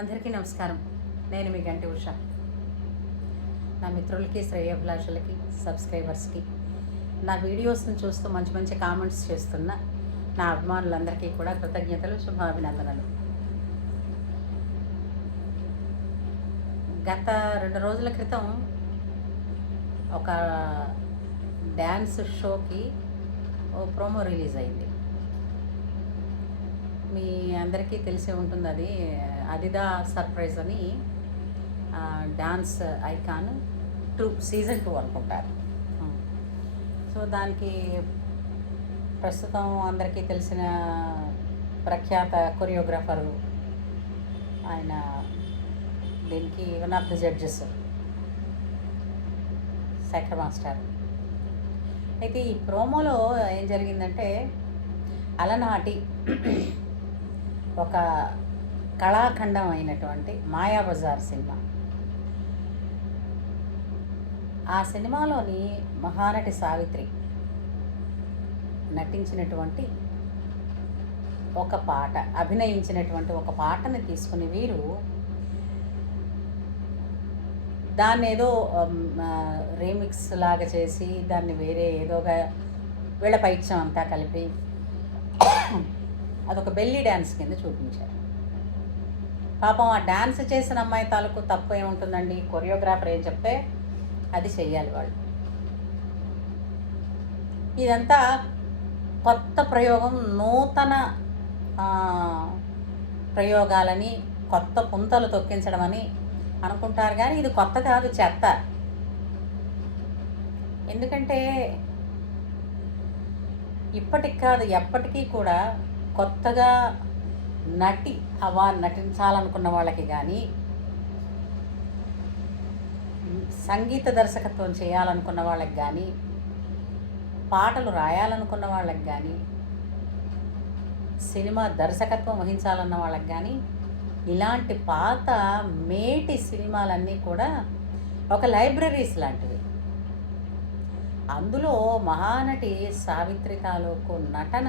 అందరికీ నమస్కారం. నేను మీ గంటి ఉష. నా మిత్రులకి, శ్రేయోభిలాషులకి, సబ్స్క్రైబర్స్కి, నా వీడియోస్ని చూస్తూ మంచి మంచి కామెంట్స్ చేస్తున్న నా అభిమానులందరికీ కూడా కృతజ్ఞతలు, శుభాభినందనలు. గత 2 రోజుల క్రితం ఒక డ్యాన్స్ షోకి ఓ ప్రోమో రిలీజ్ అయింది. మీ అందరికీ తెలిసే ఉంటుంది. అది అదిదా సర్ప్రైజ్ అని డాన్స్ ఐకాన్ సీజన్ 2 అనుకుంటారు. సో దానికి ప్రస్తుతం అందరికీ తెలిసిన ప్రఖ్యాత కొరియోగ్రాఫరు ఆయన, దీనికి one of the judges Shekhar master. అయితే ఈ ప్రోమోలో ఏం జరిగిందంటే, అలనాటి ఒక కళాఖండం అయినటువంటి మాయాబజార్ సినిమా, ఆ సినిమాలోని మహానటి సావిత్రి నటించినటువంటి ఒక పాట, అభినయించినటువంటి ఒక పాటని తీసుకుని వీరు దాన్ని ఏదో రీమిక్స్ లాగా చేసి దాన్ని వేరే ఏదోగా వీళ్ళ పైత్యం అంతా కలిపి అదొక బెల్లీ డ్యాన్స్ కింద చూపించారు. పాపం ఆ డ్యాన్స్ చేసిన అమ్మాయి తాలూకు తప్పు ఏముంటుందండి? కొరియోగ్రాఫర్ ఏం చెప్తే అది చెయ్యాలి వాళ్ళు. ఇదంతా కొత్త ప్రయోగం, నూతన ప్రయోగాలని, కొత్త పుంతలు తొక్కించడం అని అనుకుంటారు, కానీ ఇది కొత్త కాదు, చెత్త. ఎందుకంటే ఇప్పటికి కాదు, ఎప్పటికీ కూడా కొత్తగా నటించాలనుకున్న వాళ్ళకి కానీ, సంగీత దర్శకత్వం చేయాలనుకున్న వాళ్ళకి కానీ, పాటలు రాయాలనుకున్న వాళ్ళకి కానీ, సినిమా దర్శకత్వం వహించాలన్న వాళ్ళకి కానీ, ఇలాంటి పాత మేటి సినిమాలన్నీ కూడా ఒక లైబ్రరీస్ లాంటివి. అందులో మహానటి సావిత్రి తాలూకు నటన,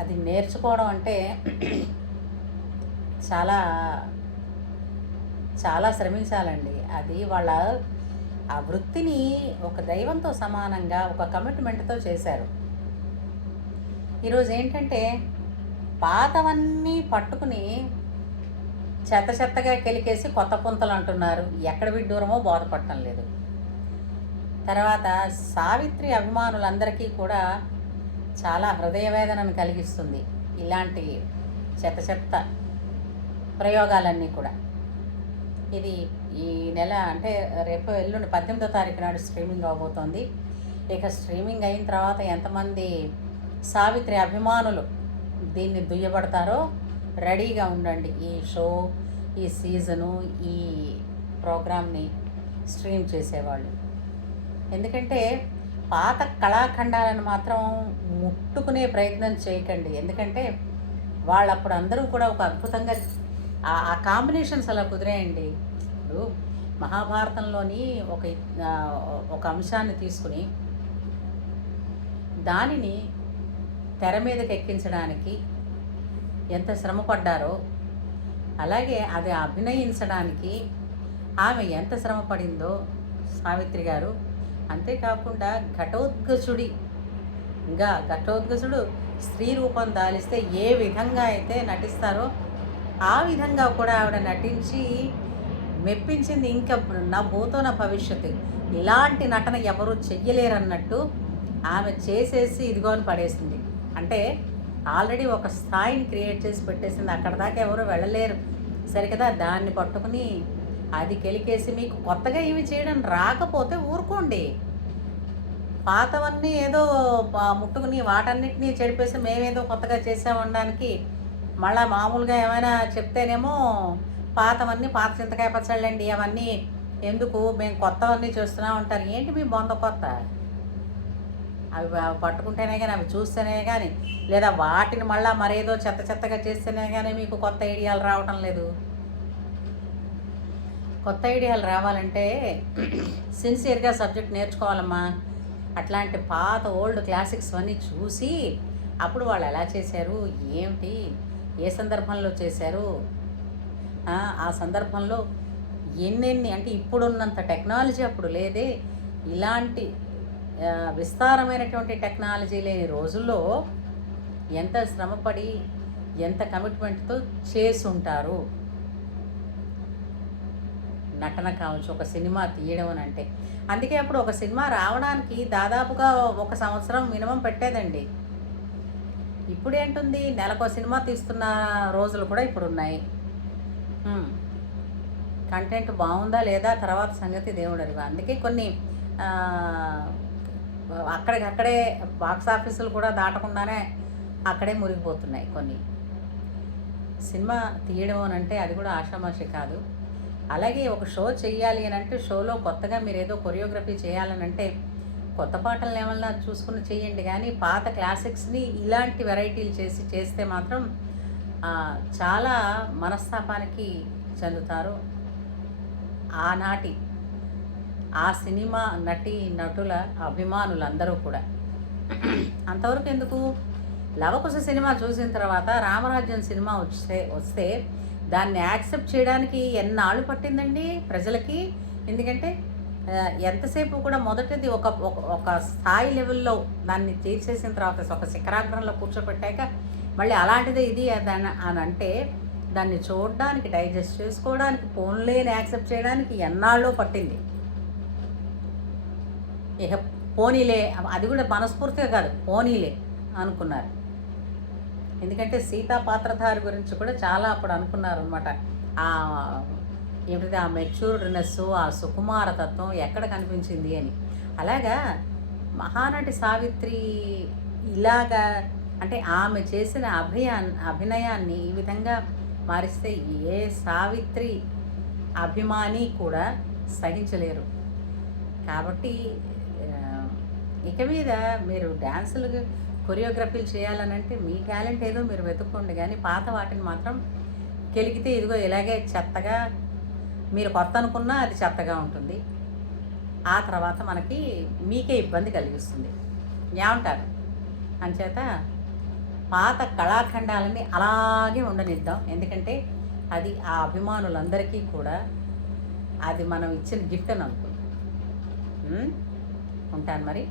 అది నేర్చుకోవడం అంటే చాలా చాలా శ్రమించాలండి. అది వాళ్ళ ఆ వృత్తిని ఒక దైవంతో సమానంగా, ఒక కమిట్మెంట్తో చేశారు. ఈరోజు ఏంటంటే, పాతవన్నీ పట్టుకుని చెత్త చెత్తగా కెలికేసి కొత్త పుంతలు అంటున్నారు. ఎక్కడ విడ్డూరమో బోధపడటం లేదు. తర్వాత సావిత్రి అభిమానులందరికీ కూడా చాలా హృదయవేదనను కలిగిస్తుంది ఇలాంటి చెత్త ప్రయోగాలన్నీ కూడా. ఇది ఈ నెల అంటే రేపు ఎల్లుండి 18వ తారీఖు నాడు స్ట్రీమింగ్ అవబోతోంది. ఇక స్ట్రీమింగ్ అయిన తర్వాత ఎంతమంది సావిత్రి అభిమానులు దీన్ని దుయ్యబడతారో రెడీగా ఉండండి. ఈ షో, ఈ సీజను, ఈ ప్రోగ్రామ్ని స్ట్రీమ్ చేసేవాళ్ళు. ఎందుకంటే పాత కళాఖండాలను మాత్రం ముట్టుకునే ప్రయత్నం చేయకండి. ఎందుకంటే వాళ్ళప్పుడు అందరూ కూడా ఒక అద్భుతంగా ఆ కాంబినేషన్స్ అలా కుదిరేయండి. ఇప్పుడు మహాభారతంలోని ఒక అంశాన్ని తీసుకుని దానిని తెర మీదకి ఎక్కించడానికి ఎంత శ్రమ పడ్డారో, అలాగే అది అభినయించడానికి ఆమె ఎంత శ్రమ పడిందో సావిత్రి గారు. అంతేకాకుండా ఘటోద్గజుడు స్త్రీ రూపం దాలిస్తే ఏ విధంగా అయితే నటిస్తారో ఆ విధంగా కూడా ఆవిడ నటించి మెప్పించింది. ఇంకా నా భూతో నా భవిష్యత్తు, ఇలాంటి నటన ఎవరు చెయ్యలేరన్నట్టు ఆమె చేసేసి ఇదిగోని పడేసింది. అంటే ఆల్రెడీ ఒక స్థాయిని క్రియేట్ చేసి పెట్టేసింది. అక్కడ దాకా ఎవరు వెళ్ళలేరు సరికదా. దాన్ని పట్టుకుని అది కెలికేసి, మీకు కొత్తగా ఇవి చేయడం రాకపోతే ఊరుకోండి. పాతవన్నీ ఏదో ముట్టుకుని వాటన్నిటినీ చెడిపేసి మేమేదో కొత్తగా చేసామనడానికి మళ్ళీ మామూలుగా ఏమైనా చెప్తేనేమో పాతవన్నీ పాత చింతకాయ పచ్చళ్ళండి, అవన్నీ ఎందుకు, మేము కొత్తవన్నీ చేస్తూనే ఉంటారు. ఏంటి మీ బొంద కొత్త? అవి పట్టుకుంటేనే కానీ, అవి చూస్తేనే కానీ, లేదా వాటిని మళ్ళీ మరేదో చెత్తగా చేస్తేనే కానీ మీకు కొత్త ఐడియాలు రావటం లేదు. కొత్త ఐడియాలు రావాలంటే సిన్సియర్గా సబ్జెక్ట్ నేర్చుకోవాలమ్మా. అట్లాంటి పాత ఓల్డ్ క్లాసిక్స్ అన్నీ చూసి అప్పుడు వాళ్ళు ఎలా చేశారు, ఏమిటి, ఏ సందర్భంలో చేశారు, ఆ సందర్భంలో ఎన్నెన్ని అంటే ఇప్పుడున్నంత టెక్నాలజీ అప్పుడు లేదే. ఇలాంటి విస్తారమైనటువంటి టెక్నాలజీ లేని రోజుల్లో ఎంత శ్రమపడి ఎంత కమిట్మెంట్తో చేసుంటారు. నటన కావచ్చు, ఒక సినిమా తీయడం అని అంటే. అందుకే అప్పుడు ఒక సినిమా రావడానికి దాదాపుగా 1 సంవత్సరం మినిమం పెట్టేదండి. ఇప్పుడేంటుంది, నెలకో సినిమా తీస్తున్న రోజులు కూడా ఇప్పుడున్నాయి. కంటెంట్ బాగుందా లేదా తర్వాత సంగతి దేవుడెరుగు. అందుకే కొన్ని అక్కడికక్కడే బాక్స్ ఆఫీసులు కూడా దాటకుండానే అక్కడే మురిగిపోతున్నాయి కొన్ని. సినిమా తీయడం అని అంటే అది కూడా ఆషామాషి కాదు. అలాగే ఒక షో చెయ్యాలి అని అంటే షోలో కొత్తగా మీరు ఏదో కొరియోగ్రఫీ చేయాలని అంటే కొత్త పాటలను ఏమన్నా చూసుకుని చేయండి, కానీ పాత క్లాసిక్స్ని ఇలాంటి వెరైటీలు చేస్తే మాత్రం చాలా మనస్తాపానికి చెందుతారు ఆనాటి ఆ సినిమా నటుల అభిమానులందరూ కూడా. అంతవరకు ఎందుకు, లవకుశ సినిమా చూసిన తర్వాత రామరాజ్యం సినిమా వస్తే దాన్ని యాక్సెప్ట్ చేయడానికి ఎన్నాళ్ళు పట్టిందండి ప్రజలకి. ఎందుకంటే ఎంతసేపు కూడా మొదటిది ఒక స్థాయి లెవెల్లో దాన్ని తీర్చేసిన తర్వాత ఒక శిఖరాగ్రంలో కూర్చోపెట్టాక మళ్ళీ అలాంటిదే ఇది అని అంటే దాన్ని చూడడానికి, డైజెస్ట్ చేసుకోవడానికి, పోన్లేని యాక్సెప్ట్ చేయడానికి ఎన్నాళ్ళో పట్టింది. ఇక పోనీలే, అది కూడా మనస్ఫూర్తిగా కాదు, పోనీలే అనుకున్నారు. ఎందుకంటే సీతా పాత్రధారి గురించి కూడా చాలా అప్పుడు అనుకున్నారు అనమాట. ఏమిటిది, ఆ మెచ్యూర్డ్నెస్, ఆ సుకుమారతత్వం ఎక్కడ కనిపించింది అని. అలాగా మహానటి సావిత్రి ఇలాగా అంటే ఆమె చేసిన అభినయాన్ని ఈ విధంగా మారిస్తే ఏ సావిత్రి అభిమాని కూడా సహించలేరు. కాబట్టి ఇక మీద మీరు డ్యాన్సులు కొరియోగ్రఫీలు చేయాలనంటే మీ టాలెంట్ ఏదో మీరు వెతుక్కోండి, కానీ పాత వాటిని మాత్రం కెలికితే ఇదిగో ఇలాగే చెత్తగా, మీరు కొత్త అనుకున్నా అది చెత్తగా ఉంటుంది. ఆ తర్వాత మీకే ఇబ్బంది కలిగిస్తుంది. ఏమంటారు? అంచేత పాత కళాఖండాలని అలాగే ఉండనిద్దాం. ఎందుకంటే అది ఆ అభిమానులందరికీ కూడా అది మనం ఇచ్చిన గిఫ్ట్ అని అనుకుంటాం. ఉంటాను మరి.